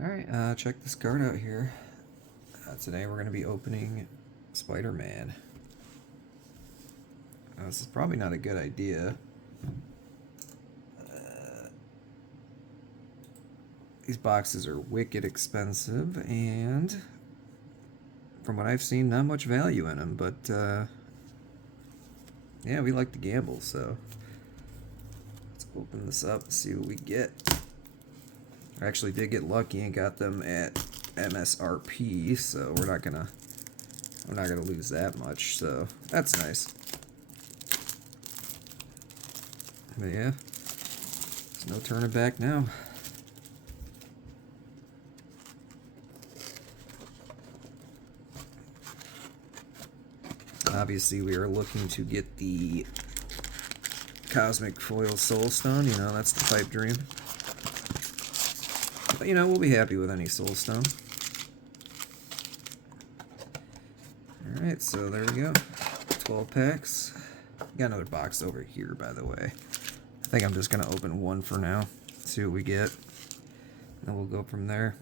Alright, check this card out here. Today we're going to be opening Spider-Man. This is probably not a good idea. These boxes are wicked expensive, and from what I've seen, not much value in them, but yeah, we like to gamble, so let's open this up and see what we get. I actually did get lucky and got them at MSRP, so we're not gonna lose that much, so that's nice. But yeah, there's no turning back now. Obviously, we are looking to get the Cosmic Foil Soul Stone. You know, that's the pipe dream. But, you know, we'll be happy with any Soul Stone. Alright, so there we go. 12 packs. Got another box over here, by the way. I think I'm just going to open one for now. See what we get. And we'll go from there.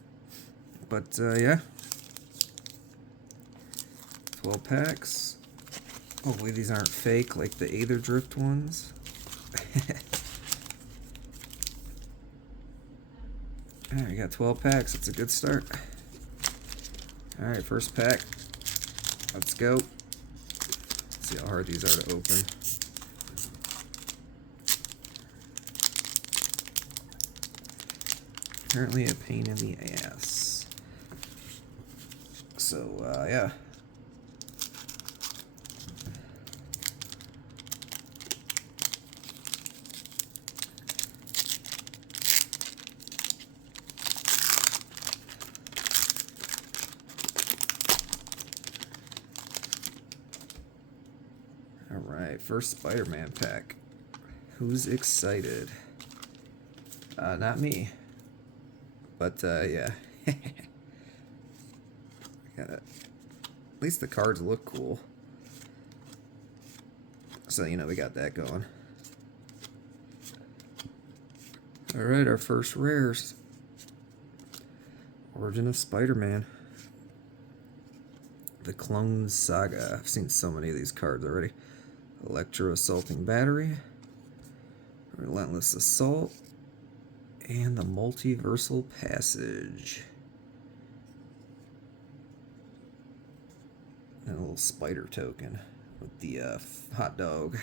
But, yeah. 12 packs. Hopefully these aren't fake like the Aether Drift ones. Alright, we got 12 packs. That's a good start. Alright, first pack. Let's go. Let's see how hard these are to open. Apparently a pain in the ass. So, yeah. Alright, first Spider-Man pack. Who's excited? Not me. But, yeah. At least the cards look cool. So, you know, we got that going. Alright, our first rares. Origin of Spider-Man. The Clone Saga. I've seen so many of these cards already. Electro Assaulting Battery. Relentless Assault. And the Multiversal Passage. And a little spider token with the hot dog.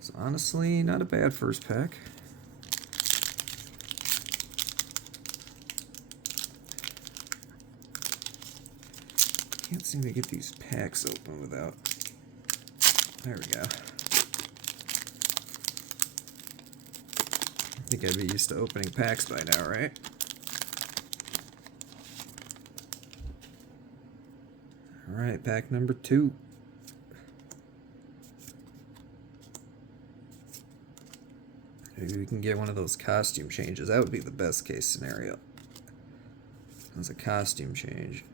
So honestly, not a bad first pack. Can't seem to get these packs open without... There we go. I think I'd be used to opening packs by now, right? Alright, pack number 2. Maybe we can get one of those costume changes. That would be the best case scenario. That's a costume change.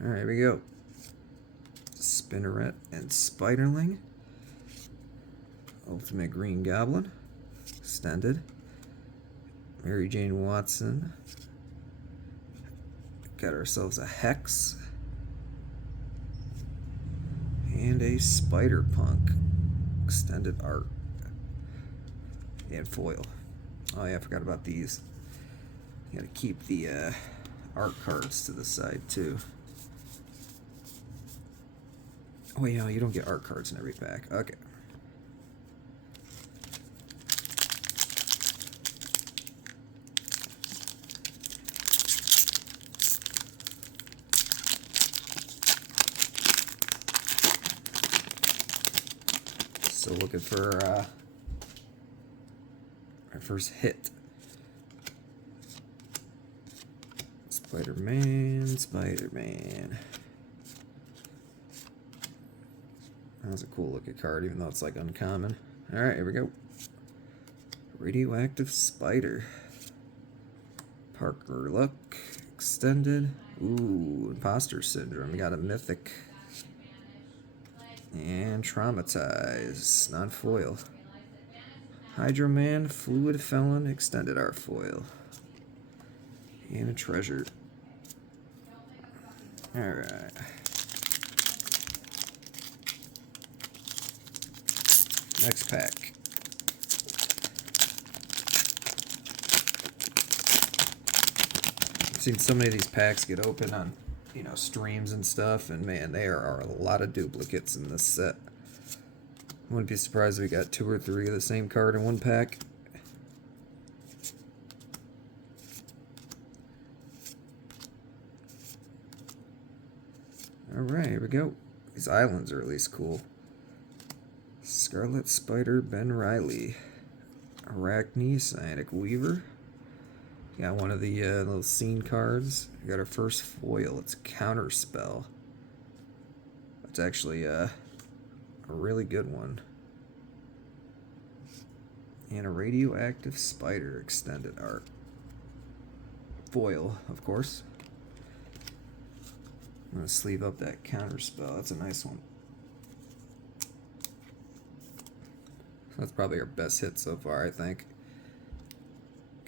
Alright, here we go. Spinneret and Spiderling. Ultimate Green Goblin. Extended. Mary Jane Watson. Got ourselves a Hex. And a Spider-Punk. Extended art. And foil. Oh yeah, I forgot about these. You gotta keep the art cards to the side too. Oh yeah, you don't get art cards in every pack. Okay. So looking for our first hit. Spider-Man, Spider-Man. That was a cool looking card, even though it's like uncommon. Alright, here we go. Radioactive Spider. Parker Luck. Extended. Ooh, Imposter Syndrome. We got a Mythic. And Traumatize. Non-foil. Hydro Man, Fluid Felon, Extended Art Foil. And a treasure. Alright. Next pack. I've seen so many of these packs get open on, you know, streams and stuff, and man, there are a lot of duplicates in this set. Wouldn't be surprised if we got 2 or 3 of the same card in one pack. Alright, here we go. These islands are at least cool. Scarlet Spider, Ben Riley. Arachne, Psionic Weaver. Got one of the little scene cards. We got our first foil. It's Counterspell. It's actually a really good one. And a Radioactive Spider extended art. Foil, of course. I'm going to sleeve up that Counterspell. That's a nice one. That's probably our best hit so far, I think.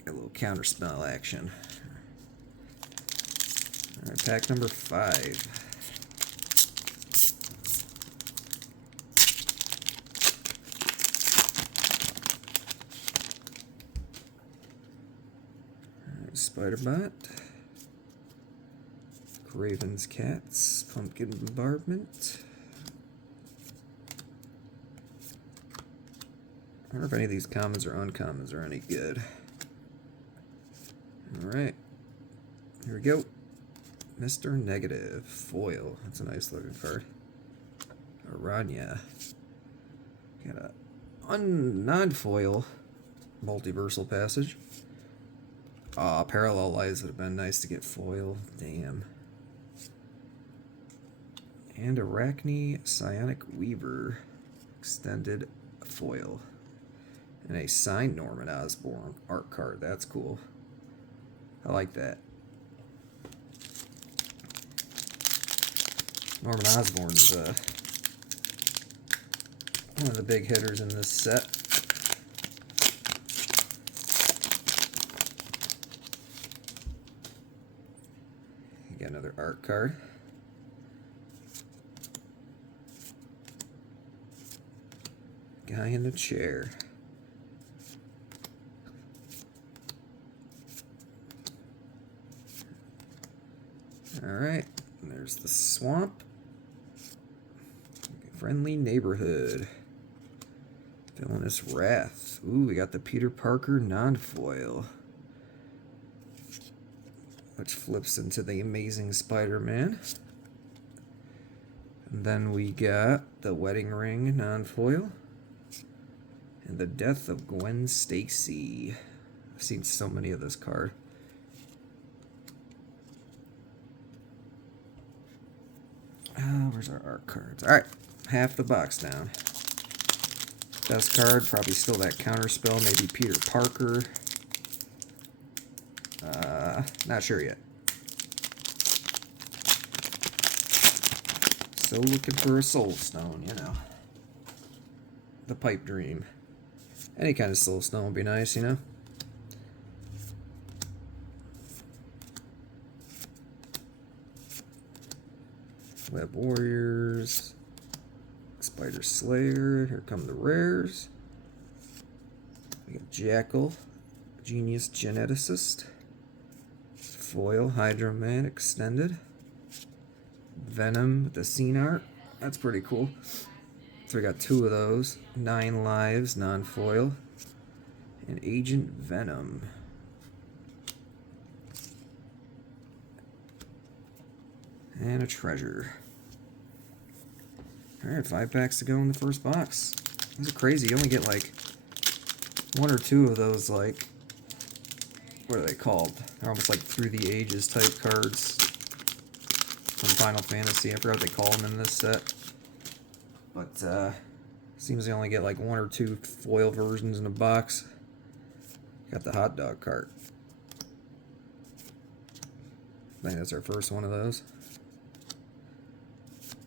Got a little Counterspell action. Alright, pack number 5. Alright, Spiderbot. Raven's Cats. Pumpkin Bombardment. I wonder if any of these commons or uncommons are any good. Alright. Here we go. Mr. Negative. Foil. That's a nice looking card. Aranya. Got a non-foil multiversal passage. Aw, Parallel Lives would have been nice to get foil. Damn. And Arachne Psionic Weaver. Extended foil. And a signed Norman Osborn art card. That's cool. I like that. Norman Osborn's one of the big hitters in this set. You got another art card. Guy in the chair. Alright, there's the swamp. Friendly neighborhood. Villainous Wrath. Ooh, we got the Peter Parker non-foil, which flips into the Amazing Spider-Man. And then we got the Wedding Ring non-foil. And the Death of Gwen Stacy. I've seen so many of this card. Where's our art cards? Alright, half the box down. Best card, probably still that Counterspell, maybe Peter Parker. Not sure yet. Still looking for a Soul Stone, you know. The Pipe Dream. Any kind of Soul Stone would be nice, you know. Web Warriors, Spider Slayer, here come the rares. We got Jackal, Genius Geneticist, Foil, Hydro Man Extended, Venom with the scene art, that's pretty cool. So we got 2 of those, 9 Lives, non-foil, and Agent Venom. And a treasure. Alright, 5 packs to go in the first box. These are crazy. You only get like 1 or 2 of those, like, what are they called? They're almost like Through the Ages type cards from Final Fantasy. I forgot what they call them in this set. But, seems they only get like 1 or 2 foil versions in a box. Got the hot dog cart. I think that's our first one of those.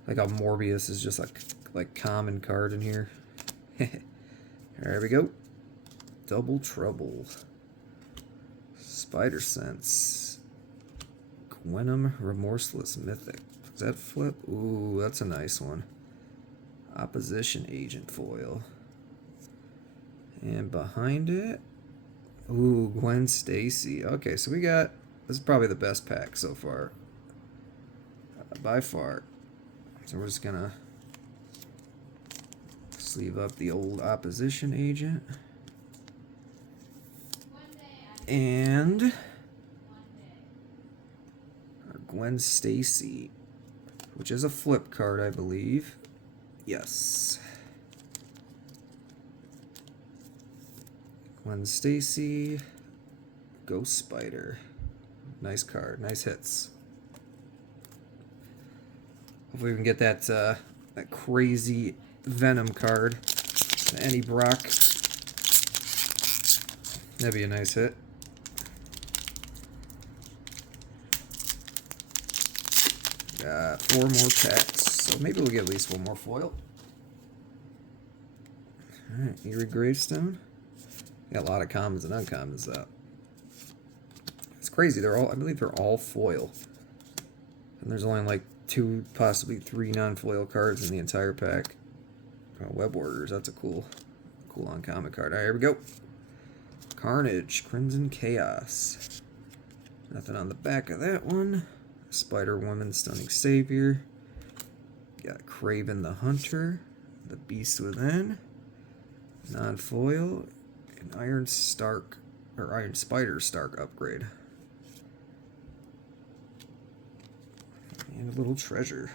Like how Morbius is just like common card in here. There we go. Double Trouble. Spider Sense. Gwenum Remorseless Mythic. Does that flip? Ooh, that's a nice one. Opposition Agent foil. And behind it, ooh, Gwen Stacy. Okay, so we got, this is probably the best pack so far. By far. So we're just gonna sleeve up the old Opposition Agent. And our Gwen Stacy, which is a flip card, I believe. Yes. Gwen Stacy, Ghost Spider. Nice card, nice hits. Hopefully we can get that that crazy Venom card. Annie Brock. That'd be a nice hit. Got 4 more packs, so maybe we'll get at least 1 more foil. Alright, Eerie Gravestone. Got a lot of commons and uncommons out. It's crazy, they're all, I believe they're all foil. And there's only like 2, possibly 3 non-foil cards in the entire pack. Web Orders, that's a cool uncommon card. Alright, here we go. Carnage, Crimson Chaos. Nothing on the back of that one. Spider-Woman, Stunning Savior. Got Craven the Hunter. The Beast Within. Non-foil. An Iron Spider Stark upgrade. And a little treasure.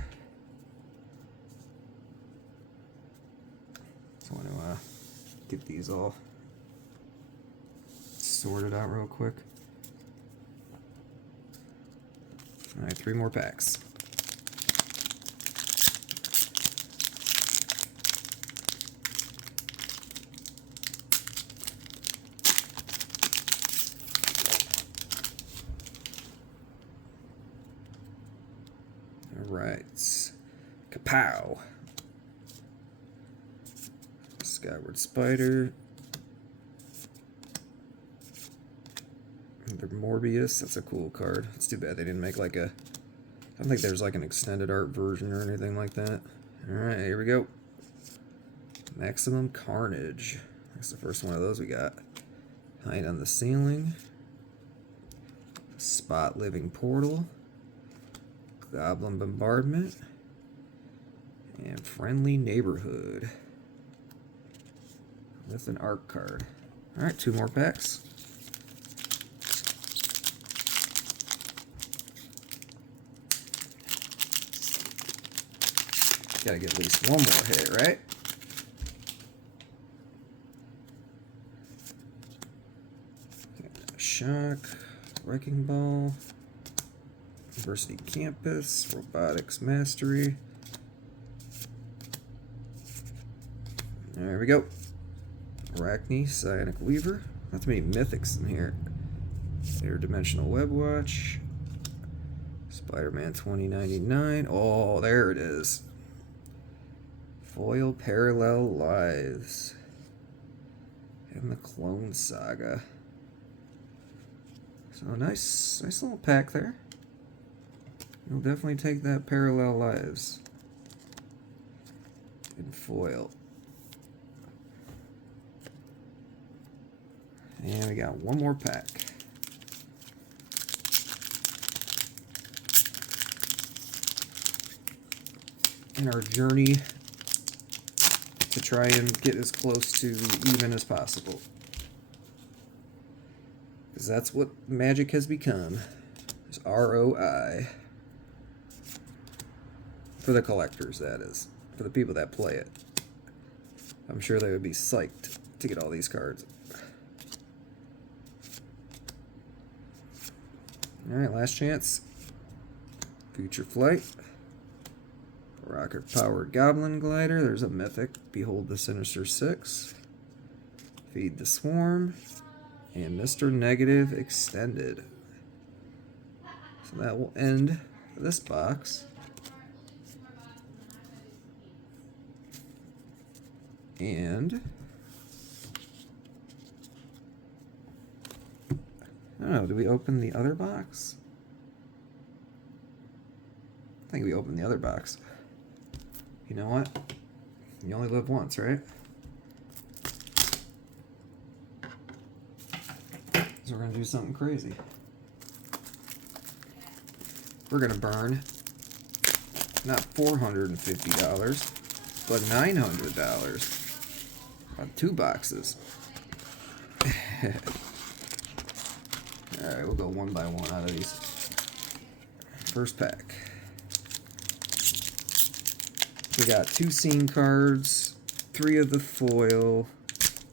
So I want to get these all sorted out real quick. Alright, 3 more packs. Alright. Kapow! Skyward Spider. The Morbius, that's a cool card. It's too bad they didn't make like a, I don't think there's like an extended art version or anything like that. Alright, here we go. Maximum Carnage. That's the first one of those we got. Hide on the Ceiling. Spot Living Portal. Goblin Bombardment. And Friendly Neighborhood. With an art card. Alright, 2 more packs. Gotta get at least 1 more hit, right? Shock, Wrecking Ball, University Campus, Robotics Mastery. There we go. Arachne, Psionic Weaver. Not too many mythics in here. Interdimensional Web Watch. Spider-Man 2099. Oh, there it is. Foil Parallel Lives. And the Clone Saga. So nice little pack there. You'll definitely take that Parallel Lives. In foil. And we got 1 more pack. In our journey to try and get as close to even as possible. Because that's what Magic has become. It's ROI. For the collectors, that is. For the people that play it. I'm sure they would be psyched to get all these cards. Alright, last chance. Future Flight. Rocket-powered Goblin Glider. There's a mythic. Behold the Sinister Six. Feed the Swarm. And Mr. Negative Extended. So that will end this box. And don't know, did we open the other box? I think we opened the other box. You know what? You only live once, right? So we're gonna do something crazy. We're gonna burn not $450, but $900 on 2 boxes. Alright, we'll go one by one out of these. First pack. We got 2 scene cards, 3 of the foil,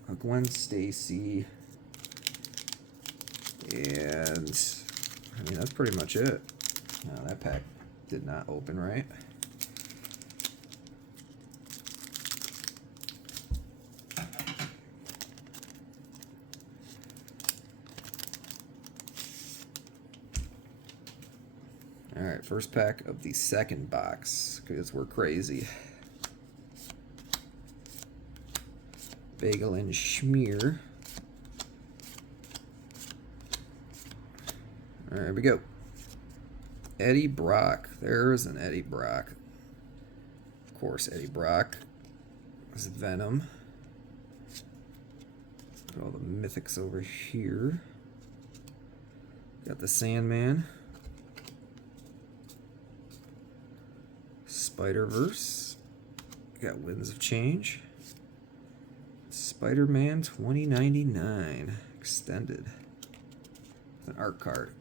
a Gwen Stacy, and I mean, that's pretty much it. No, that pack did not open right. Alright, first pack of the second box, because we're crazy. Bagel and Schmear. Alright, here we go. Eddie Brock. There's an Eddie Brock. Of course, Eddie Brock. This is Venom. Put all the mythics over here. Got the Sandman. Spider-Verse. Got Winds of Change. Spider-Man 2099 extended. An art card.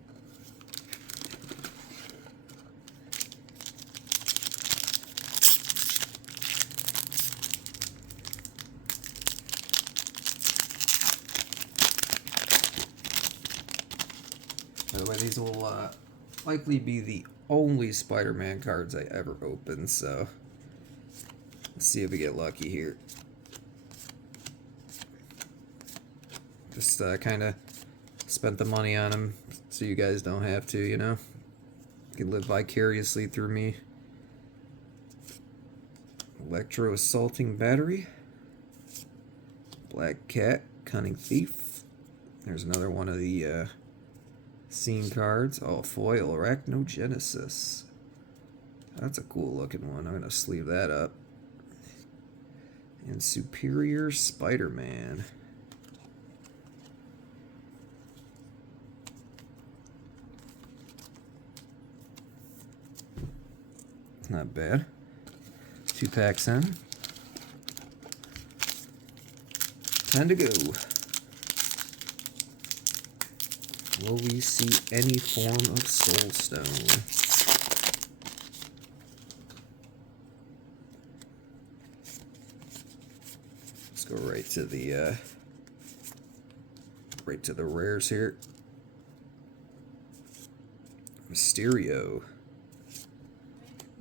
By the way, these will likely be the only Spider-Man cards I ever open, so let's see if we get lucky here. Just kind of spent the money on them so you guys don't have to, you know? You can live vicariously through me. Electro Assaulting Battery. Black Cat, Cunning Thief. There's another one of the scene cards. Oh, foil, Arachnogenesis. That's a cool looking one. I'm going to sleeve that up. And Superior Spider-Man. Not bad. 2 packs in. 10 to go. Will we see any form of Soul Stone? Let's go right to the rares here. Mysterio.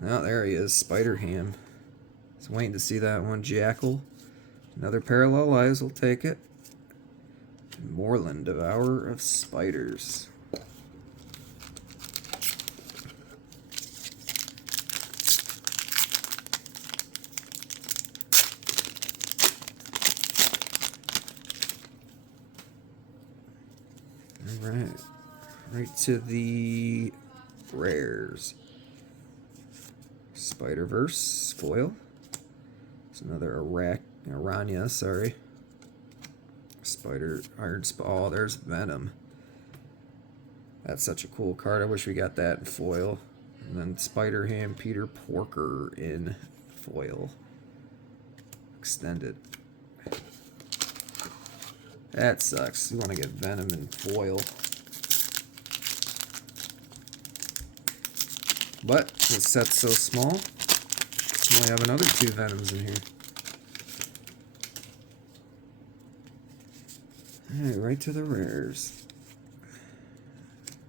Oh, there he is, Spider-Ham. Just waiting to see that one. Jackal. Another Parallel Lives, we'll take it. Moreland, Devourer of Spiders. Alright. Right to the rares. Spider-Verse, foil. It's another Aranya, sorry. Oh, there's Venom. That's such a cool card. I wish we got that in foil. And then Spider-Ham, Peter Porker in foil. Extended. That sucks. You want to get Venom in foil. But this set's so small, we only have another 2 Venoms in here. Alright, right to the rares.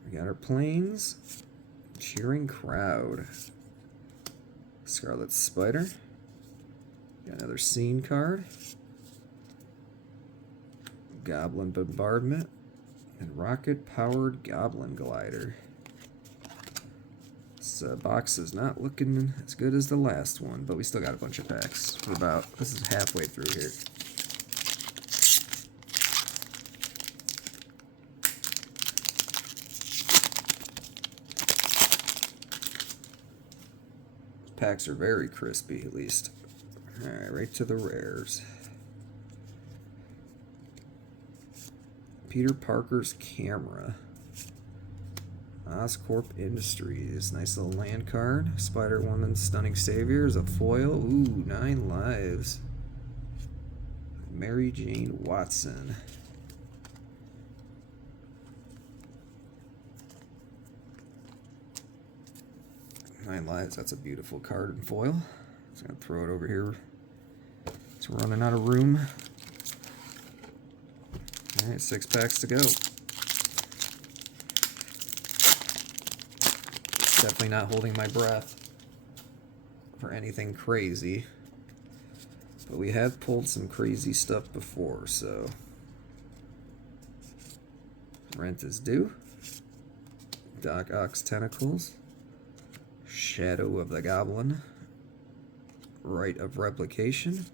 We got our Plains. Cheering Crowd. Scarlet Spider. Got another scene card. Goblin Bombardment. And Rocket Powered Goblin Glider. This box is not looking as good as the last one, but we still got a bunch of packs. This is halfway through here. packs are very crispy, at least. Alright, right to the rares. Peter Parker's camera. Oscorp Industries. Nice little land card. Spider-Woman's Stunning Savior is a foil. Ooh, 9 lives. Mary Jane Watson. Nine lives. That's a beautiful card in foil. Just gonna throw it over here. It's running out of room. Alright, 6 packs to go. Definitely not holding my breath for anything crazy. But we have pulled some crazy stuff before, so rent is due. Doc Ock's Tentacles. Shadow of the Goblin. Rite of Replication.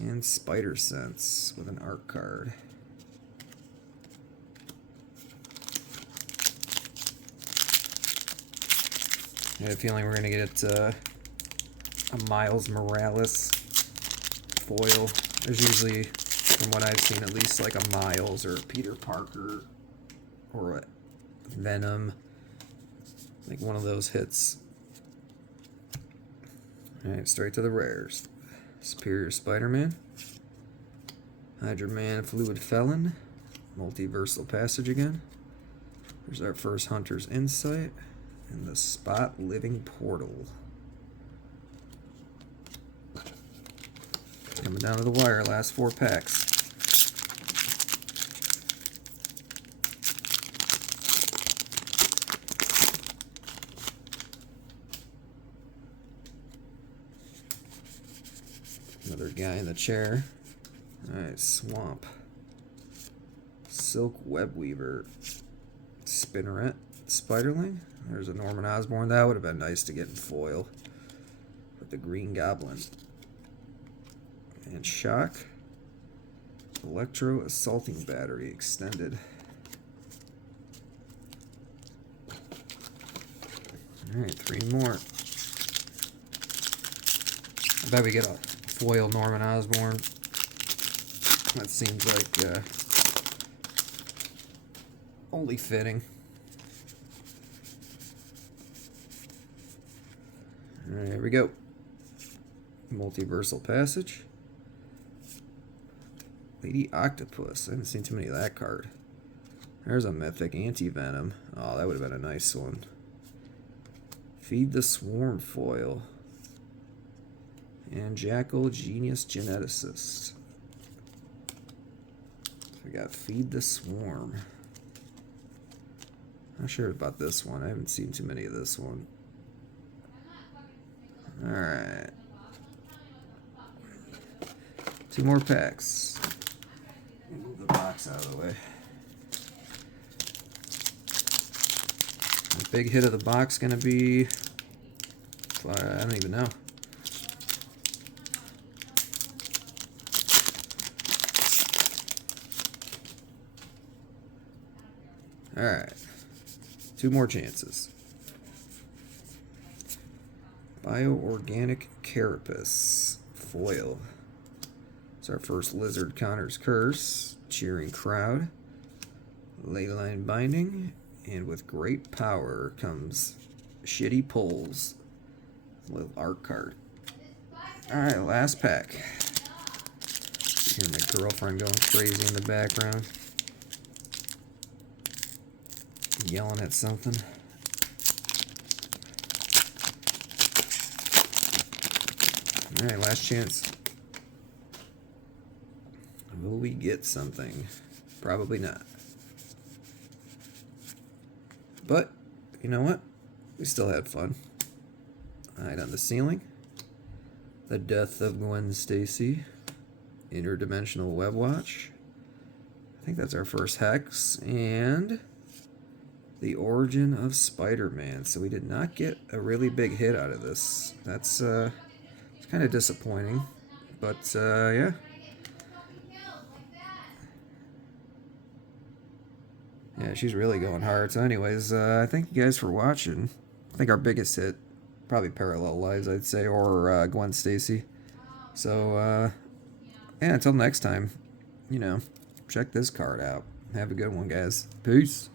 And Spider Sense with an art card. I have a feeling we're going to get a Miles Morales foil. There's usually, from what I've seen, at least like a Miles or a Peter Parker or a Venom. Like one of those hits. Alright, straight to the rares. Superior Spider-Man. Hydra Man Fluid Felon. Multiversal Passage again. There's our first Hunter's Insight. And the Spot Living Portal. Coming down to the wire, last 4 packs. Another guy in the chair. Alright, Swamp. Silk Web Weaver. Spinneret. Spiderling. There's a Norman Osborn. That would have been nice to get in foil. With the Green Goblin. And Shock. Electro Assaulting Battery Extended. Alright, 3 more. I bet we get a foil Norman Osborn. That seems like only fitting. Alright, here we go. Multiversal Passage. Lady Octopus. I haven't seen too many of that card. There's a Mythic Anti-Venom. Oh, that would have been a nice one. Feed the Swarm foil. And Jackal Genius Geneticist. We got Feed the Swarm. Not sure about this one. I haven't seen too many of this one. Alright. 2 more packs. Move the box out of the way. The big hit of the box gonna be... I don't even know. Alright. 2 more chances. Bioorganic Carapace. Foil. It's our first Lizard Connor's Curse. Cheering Crowd. Leyline Binding. And with great power comes Shitty Pulls. Little art card. Alright, last pack. Hear my girlfriend going crazy in the background. Yelling at something. Alright, last chance. Will we get something? Probably not. But, you know what? We still had fun. Alright, on the ceiling. The Death of Gwen Stacy. Interdimensional Web Watch. I think that's our first Hex. And the Origin of Spider-Man. So we did not get a really big hit out of this. That's it's kind of disappointing. But, yeah. Yeah, she's really going hard. So anyways, thank you guys for watching. I think our biggest hit probably Parallel Lives, I'd say, or Gwen Stacy. So, yeah, until next time, check this card out. Have a good one, guys. Peace.